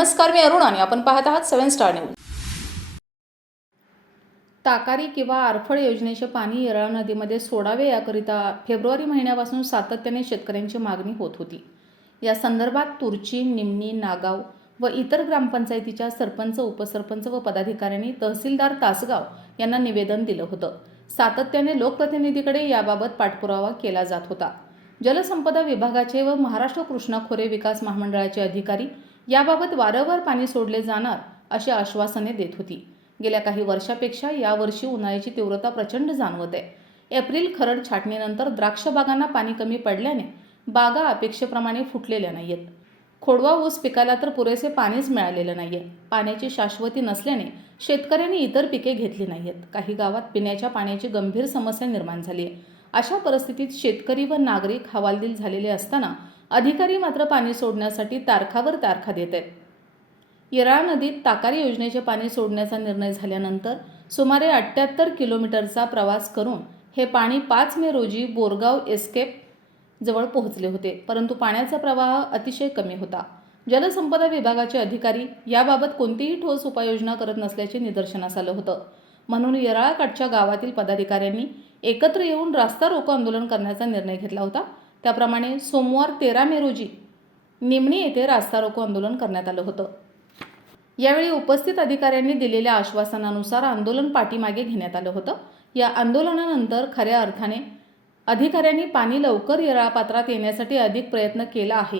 नमस्कार मी अरुण आणि आपण पाहत आहात सेवन स्टार न्यूज. ताकारी किंवा आरफळ योजनेचे पाणी येरळा नदीमध्ये सोडावे याकरिता फेब्रुवारी महिन्यापासून सातत्याने शेतकऱ्यांची मागणी होत होती. या संदर्भात तुर्ची निमणी नागाव व इतर ग्रामपंचायतीच्या सरपंच उपसरपंच व पदाधिकाऱ्यांनी तहसीलदार तासगाव यांना निवेदन दिलं होतं. सातत्याने लोकप्रतिनिधीकडे याबाबत पाठपुरावा केला जात होता. जलसंपदा विभागाचे व महाराष्ट्र कृष्णा खोरे विकास महामंडळाचे अधिकारी याबाबत वारंवार पाणी सोडले जाणार अशी आश्वासने देत होती. गेल्या काही वर्षापेक्षा यावर्षी उन्हाळ्याची तीव्रता प्रचंड जाणवत आहे. एप्रिल खरड छाटणीनंतर द्राक्ष बागांना पाणी कमी पडल्याने बागा अपेक्षेप्रमाणे फुटलेल्या नाहीयेत. खोडवा ऊस पिकाला तर पुरेसे पाणीच मिळालेलं नाही आहे पाण्याची शाश्वती नसल्याने शेतकऱ्यांनी इतर पिके घेतली नाही आहेत काही गावात पिण्याच्या पाण्याची गंभीर समस्या निर्माण झाली आहे अशा परिस्थितीत शेतकरी व नागरिक हवालदिल झालेले असताना अधिकारी मात्र पाणी सोडण्यासाठी तारखावर तारखा देत आहेत. येराळ नदीत ताकारी योजनेचे पाणी सोडण्याचा निर्णय झाल्यानंतर सुमारे अठ्ठ्याहत्तर किलोमीटरचा प्रवास करून हे पाणी पाच मे रोजी बोरगाव एस्केप जवळ पोहोचले होते परंतु पाण्याचा प्रवाह अतिशय कमी होता. जलसंपदा विभागाचे अधिकारी याबाबत कोणतीही ठोस उपाययोजना करत नसल्याचे निदर्शनास आलं होतं. म्हणून येराळाकाठच्या गावातील पदाधिकाऱ्यांनी एकत्र येऊन रास्ता रोको आंदोलन करण्याचा निर्णय घेतला होता. त्याप्रमाणे सोमवार तेरा मे रोजी निमणी येथे रास्ता रोको आंदोलन करण्यात आलं होतं. यावेळी उपस्थित अधिकाऱ्यांनी दिलेल्या आश्वासनानुसार आंदोलन पाठीमागे घेण्यात आलं होतं. या आंदोलनानंतर खऱ्या अर्थाने अधिकाऱ्यांनी पाणी लवकर येळापात्रात येण्यासाठी अधिक प्रयत्न केला आहे.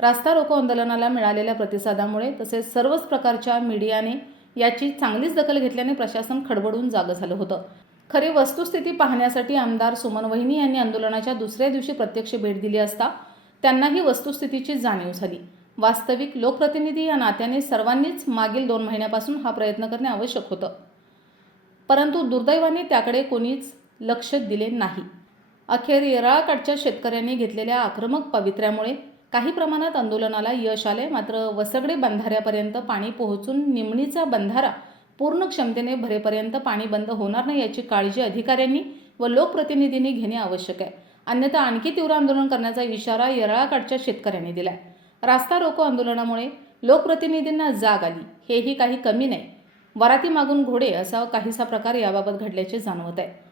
रास्ता रोको आंदोलनाला मिळालेल्या प्रतिसादामुळे तसेच सर्वच प्रकारच्या मीडियाने याची चांगलीच दखल घेतल्याने प्रशासन खडबडून जागं झालं होतं. खरी वस्तुस्थिती पाहण्यासाठी आमदार सुमन वहिनी यांनी आंदोलनाच्या दुसऱ्या दिवशी प्रत्यक्ष भेट दिली असता त्यांनाही वस्तुस्थितीची जाणीव झाली. वास्तविक लोकप्रतिनिधी या नात्याने सर्वांनीच मागील दोन महिन्यापासून हा प्रयत्न करणे आवश्यक होतं. परंतु दुर्दैवाने त्याकडे कोणीच लक्ष दिले नाही. अखेर येराळाकडच्या शेतकऱ्यांनी घेतलेल्या आक्रमक पवित्र्यामुळे काही प्रमाणात आंदोलनाला यश आले मात्र वसगडे बंधाऱ्यापर्यंत पाणी पोहोचून निमणीचा बंधारा पूर्ण क्षमतेने भरेपर्यंत पाणी बंद होणार नाही याची काळजी अधिकाऱ्यांनी व लोकप्रतिनिधींनी घेणे आवश्यक आहे. अन्यथा आणखी तीव्र आंदोलन करण्याचा इशारा येराळाकडच्या शेतकऱ्यांनी दिला रास्ता रोको आंदोलनामुळे लोकप्रतिनिधींना जाग आली. हेही काही कमी नाही. वराती मागून घोडे असा काहीसा प्रकार याबाबत घडल्याचे जाणवत आहे.